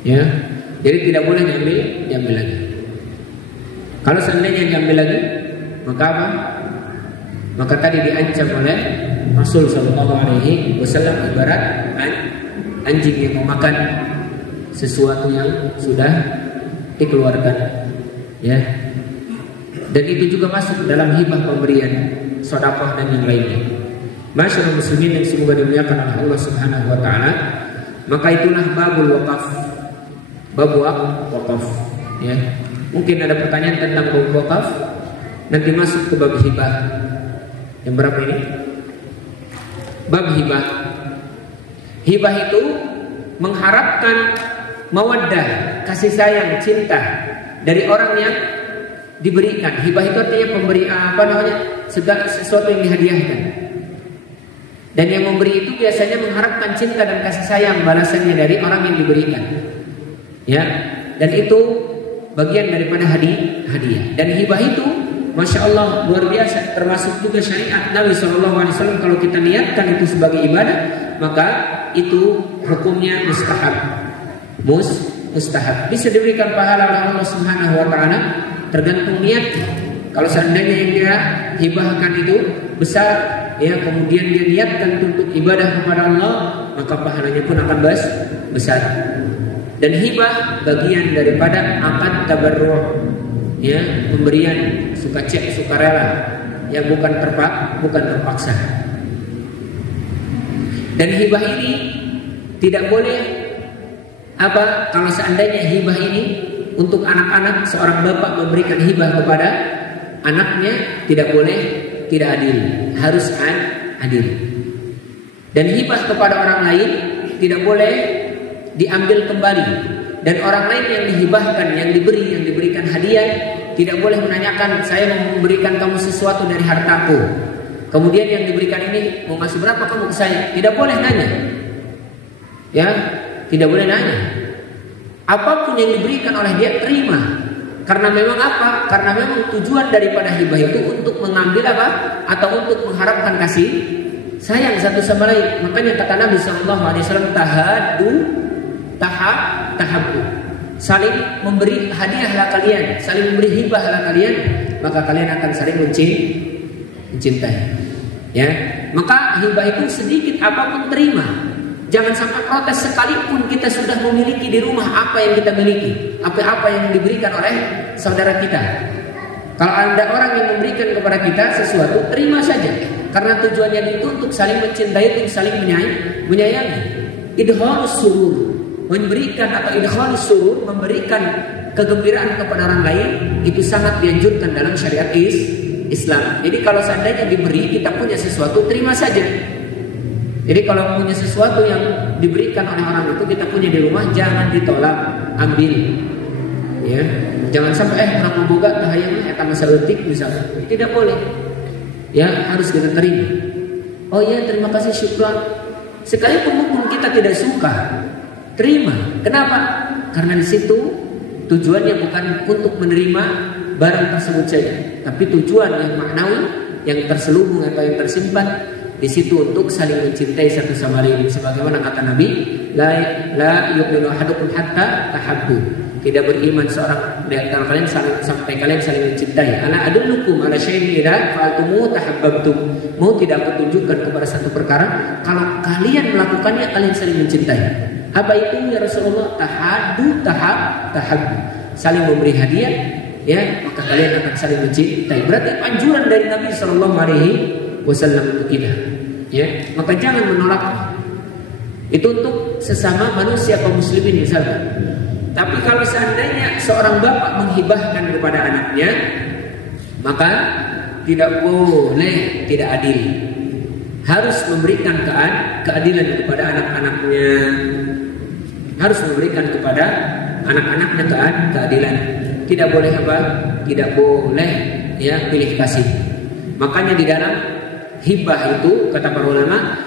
Ya, jadi tidak boleh diambil lagi. Kalau seandainya diambil lagi, maka apa? Maka tadi diancam oleh Rasul Sallallahu Alaihi Wasallam ibarat anjing yang memakan sesuatu yang sudah dikeluarkan. Ya, dan itu juga masuk dalam hibah pemberian, sedekah dan yang lainnya. Masyaallah muslimin yang semoga dimuliakan oleh Allah Subhanahu wa taala. Maka itulah babul wakaf. Bab wakaf. Ya. Mungkin ada pertanyaan tentang bab wakaf. Nanti masuk ke bab hibah. Yang berapa ini? Bab hibah. Hibah itu mengharapkan mawaddah, kasih sayang, cinta dari orang yang diberikan. Hibah itu artinya pemberi, segala sesuatu yang dihadiahkan. Dan yang memberi itu biasanya mengharapkan cinta dan kasih sayang balasannya dari orang yang diberikan. Ya, dan itu bagian daripada hadiah. Dan hibah itu, masya Allah, luar biasa. Termasuk juga syariat Nabi SAW. Kalau kita niatkan itu sebagai ibadah, maka itu hukumnya mustahab. Mustahab, bisa diberikan pahala oleh Allah Subhanahu wa taala tergantung niatnya. Kalau seandainya yang dia hibahkan itu besar, ya, kemudian dia niatkan untuk ibadah kepada Allah, maka pahalanya pun akan besar. Dan hibah bagian daripada akad tabarru', ya, pemberian sukarela, yang bukan terpaksa. Dan hibah ini tidak boleh kalau seandainya hibah ini untuk anak-anak, seorang bapak memberikan hibah kepada anaknya, tidak boleh tidak adil, harus adil. Dan hibah kepada orang lain tidak boleh diambil kembali. Dan orang lain yang dihibahkan, yang diberikan hadiah, tidak boleh menanyakan, saya mau memberikan kamu sesuatu dari hartaku, kemudian yang diberikan ini mau ngasih berapa kamu ke saya. Tidak boleh nanya. Ya, tidak boleh nanya. Apapun yang diberikan oleh dia terima. Karena memang apa? Karena memang tujuan daripada hibah itu untuk mengambil apa? Atau untuk mengharapkan kasih sayang satu sama lain. Makanya kata Nabi SAW, tahabbu. Saling memberi hadiahlah kalian, saling memberi hibahlah kalian, maka kalian akan saling mencintai. Ya, maka hibah itu sedikit apapun terima. Jangan sampai protes, sekalipun kita sudah memiliki di rumah apa yang kita miliki, apa yang diberikan oleh saudara kita. Kalau ada orang yang memberikan kepada kita sesuatu, terima saja. Karena tujuannya itu untuk saling mencintai, untuk saling menyayangi. Idkhalus surur, memberikan atau idkhalus surur, memberikan kegembiraan kepada orang lain, itu sangat dianjurkan dalam syariat Islam. Jadi kalau seandainya diberi, kita punya sesuatu, terima saja. Jadi kalau punya sesuatu yang diberikan oleh orang itu, kita punya di rumah, jangan ditolak, ambil. Ya, jangan sampai orang memboga tahayang eta masaeutik misalnya. Tidak boleh. ya harus kita terima. Oh ya, terima kasih, syukran. Sekalipun mungkin kita tidak suka, terima. Kenapa? Karena di situ tujuannya bukan untuk menerima barang tersebut saja, tapi tujuan yang maknawi, yang terselubung atau yang tersimpan di situ untuk saling mencintai satu sama lain. Sebagaimana kata Nabi, la yu'minu ahadukum hatta tahabbu. Tidak beriman seorang di antara kalian sampai kalian saling mencintai. Ala adullukum ala syai'in idza fa'altumu tahabbtum. Mau tidak aku tunjukkan kepada satu perkara, kalau kalian melakukannya kalian saling mencintai. Apa itu ya Rasulullah? Tahabbu. Saling memberi hadiah, ya, maka kalian akan saling mencintai. Berarti anjuran dari Nabi sallallahu alaihi wasallam untuk kita, ya, maka jangan menolaknya. Itu untuk sesama manusia kaum muslimin misalnya. Tapi kalau seandainya seorang bapak menghibahkan kepada anaknya, maka tidak boleh tidak adil. Harus memberikan keadilan kepada anak-anaknya. Harus memberikan kepada anak-anaknya keadilan. Tidak boleh apa? Tidak boleh ya pilih kasih. Makanya di dalam hibah itu kata para ulama,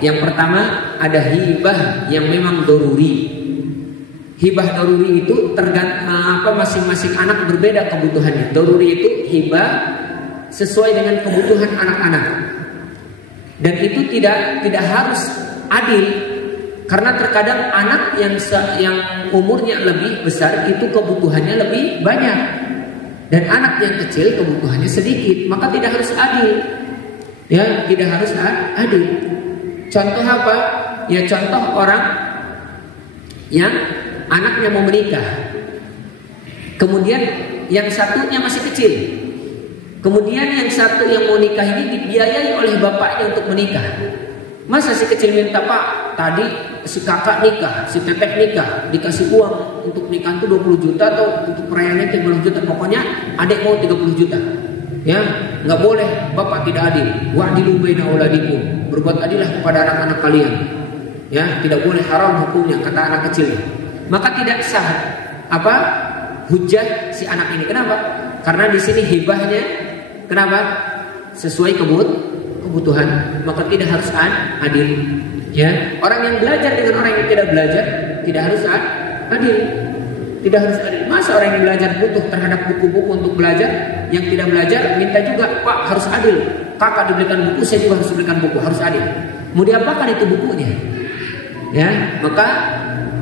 yang pertama ada hibah yang memang doruri. Hibah doruri itu tergantung masing-masing anak berbeda kebutuhannya. Doruri itu hibah sesuai dengan kebutuhan anak-anak. Dan itu tidak harus adil, karena terkadang anak yang umurnya lebih besar itu kebutuhannya lebih banyak, dan anak yang kecil kebutuhannya sedikit, maka tidak harus adil. Ya, tidak harus adil. Contoh apa? Ya contoh orang yang anaknya mau menikah, kemudian yang satunya masih kecil, kemudian yang satu yang mau nikah ini dibiayai oleh bapaknya untuk menikah. Masa si kecil minta, Pak, tadi si kakak nikah, si teteh nikah, dikasih uang untuk nikah itu 20 juta atau untuk perayaannya 30 juta, pokoknya adik mau 30 juta. Ya, nggak boleh, bapak tidak adil. Wa'dilu baina auladikum, berbuat adillah kepada anak-anak kalian. Ya, tidak boleh, haram hukumnya kata anak kecil. Maka tidak sah hujah si anak ini. Kenapa? Karena di sini hibahnya kenapa? Sesuai kebutuhan, maka tidak harus adil. Ya, orang yang belajar dengan orang yang tidak belajar tidak harus adil. Tidak harus adil. Masa orang yang belajar butuh terhadap buku-buku untuk belajar, yang tidak belajar minta juga, Pak harus adil. Kakak diberikan buku, saya juga harus diberikan buku, harus adil. Mau diapakan itu bukunya? Ya, maka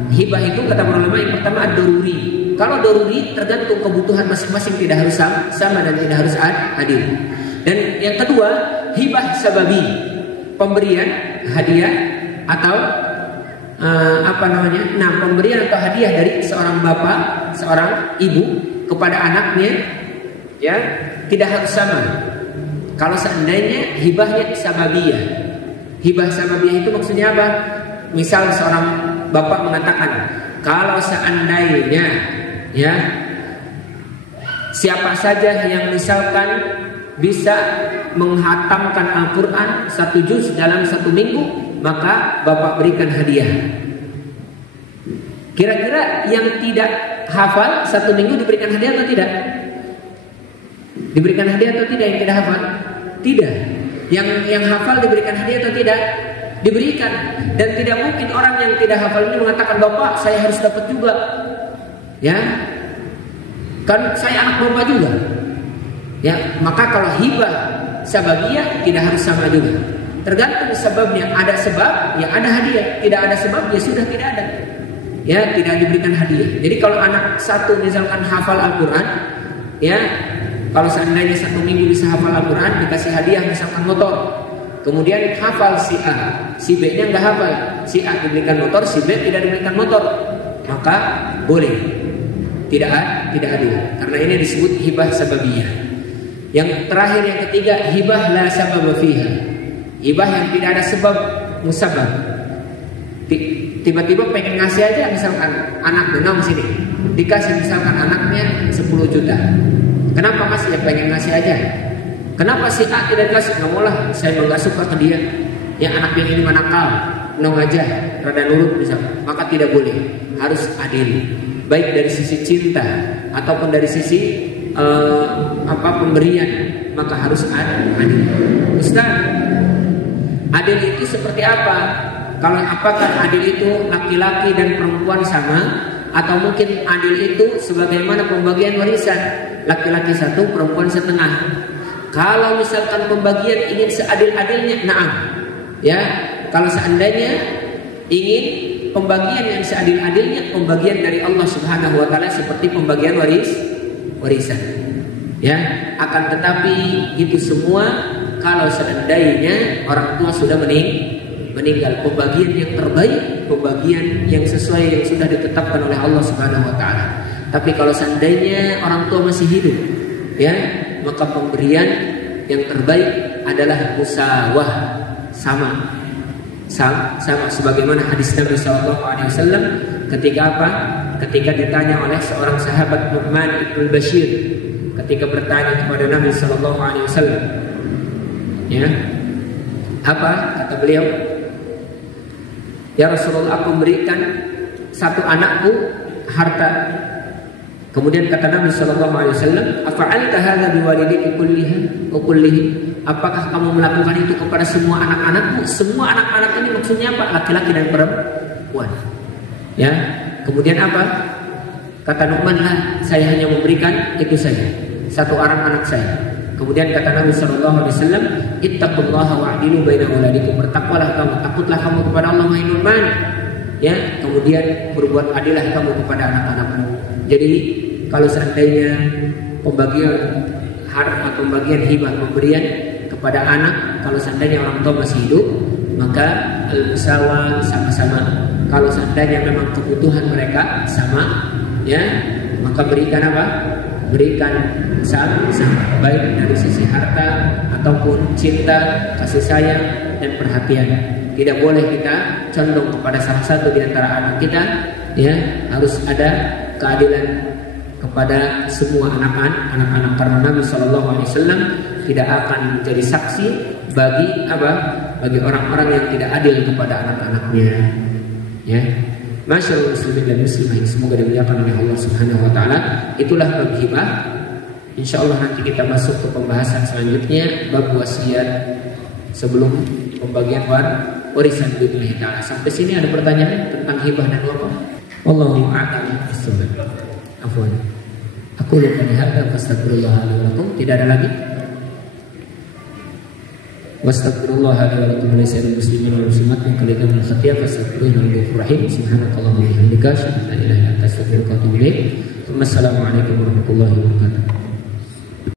hibah itu kata para ulama yang pertama ad-doruri. Kalau doruri tergantung kebutuhan masing-masing, tidak harus sama dan tidak harus adil. Dan yang kedua, hibah sababi, pemberian hadiah atau pemberian atau hadiah dari seorang bapak, seorang ibu kepada anaknya, ya, tidak harus sama. Kalau seandainya hibahnya sababiyah. Hibah sababiyah itu maksudnya apa? Misal seorang bapak mengatakan, kalau seandainya ya siapa saja yang misalkan bisa menghatamkan Al-Quran 1 juz dalam 1 minggu, maka bapak berikan hadiah. Kira-kira yang tidak hafal 1 minggu diberikan hadiah atau tidak? Diberikan hadiah atau tidak yang tidak hafal? Tidak. Yang hafal diberikan hadiah atau tidak? Diberikan. Dan tidak mungkin orang yang tidak hafal ini mengatakan, Bapak saya harus dapat juga. Ya, kan saya anak bapak juga. Ya, maka kalau hibah sababiyah tidak harus sama juga. Tergantung sebabnya. Ada sebab, ya ada hadiah. Tidak ada sebab, ya sudah tidak ada. Ya, tidak diberikan hadiah. Jadi kalau anak satu misalkan hafal Al-Quran, ya, kalau seandainya 1 minggu bisa hafal Al-Quran, dikasih hadiah misalkan motor. Kemudian hafal si A, si B-nya nggak hafal. Si A diberikan motor, si B tidak diberikan motor. Maka boleh. Tidak adil. Karena ini disebut hibah sababiyah. Yang terakhir, yang ketiga, hibah la sabab fiha. Hibah yang tidak ada sebab musabab. Tiba-tiba pengen ngasih aja, misalkan anak benang sini, dikasih misalkan anaknya 10 juta. Kenapa mas? Ya pengen ngasih aja. Kenapa si A tidak dikasih? Nggak mau lah, saya nggak suka ke dia. Yang anaknya ini manakal, nong aja, rada nurut misalkan. Maka tidak boleh, harus adil. Baik dari sisi cinta ataupun dari sisi pemberian, maka harus adil. Ustaz, adil itu seperti apa? Kalau apakah adil itu laki-laki dan perempuan sama, atau mungkin adil itu sebagaimana pembagian warisan, laki-laki satu, perempuan setengah? Kalau misalkan pembagian ingin seadil-adilnya, na'am. Ya, kalau seandainya ingin pembagian yang seadil-adilnya, pembagian dari Allah Subhanahu wa taala seperti pembagian warisan. Ya, akan tetapi itu semua kalau seandainya orang tua sudah meninggal, pembagian yang terbaik, pembagian yang sesuai yang sudah ditetapkan oleh Allah Subhanahu wa taala. Tapi kalau seandainya orang tua masih hidup, ya, maka pemberian yang terbaik adalah musawah, sama sebagaimana hadis Nabi SAW ketika apa? Ketika ditanya oleh seorang sahabat Nu'man ibn Bashir, ketika bertanya kepada Nabi SAW, ya, apa kata beliau? Ya Rasulullah, aku memberikan satu anakku harta. Kemudian kata Nabi SAW, afa'alta hadza biwalidika kullihi? Apakah kamu melakukan itu kepada semua anak-anakmu? Semua anak-anak ini maksudnya apa? Laki-laki dan perempuan. Ya. Kemudian apa? Kata Nu'man, lah, saya hanya memberikan itu saja, satu orang anak saya. Kemudian kata Nabi SAW, ittaqullaha wa'dilu baina auladikum. Bertakwalah kamu, takutlah kamu kepada Allah, wahai Nu'man. Ya. Kemudian berbuat adillah kamu kepada anak-anakmu. Jadi kalau seandainya pembagian harta, pembagian hibah, pemberian kepada anak, kalau seandainya orang tua masih hidup, maka al-musawah, sama-sama. Kalau seandainya memang kebutuhan mereka sama, ya, maka berikan apa? Berikan sama, baik dari sisi harta ataupun cinta, kasih sayang dan perhatian. Tidak boleh kita condong kepada salah satu di antara anak kita, ya, harus ada keadilan kepada semua anak-anak, karena Nabi SAW tidak akan menjadi saksi bagi apa? Bagi orang-orang yang tidak adil kepada anak-anaknya. Ya, masyaallah muslimin dan muslimah, semoga dimuliakan oleh Allah Subhanahu wa taala. Itulah bab hibah. Insyaallah nanti kita masuk ke pembahasan selanjutnya, bab wasiat sebelum pembagian warisan billahi taala. Sampai sini ada pertanyaan tentang hibah dan wakaf? Wallahu a'lam bishawab. Afwan. Aku lupa hadza fastaghfirullah li wa lakum. Tidak ada lagi? Wastaghfirullah li wa lakum wa lisa'il muslimin wal muslimat min kulli dhanbin khati'ah fastaghfiruhu innahu ghafurur rahim. Subhanakallahumma wa bihamdika asyhadu an la ilaha illa anta astaghfiruka wa atubu ilaik. Wassalamu alaikum warahmatullahi wabarakatuh.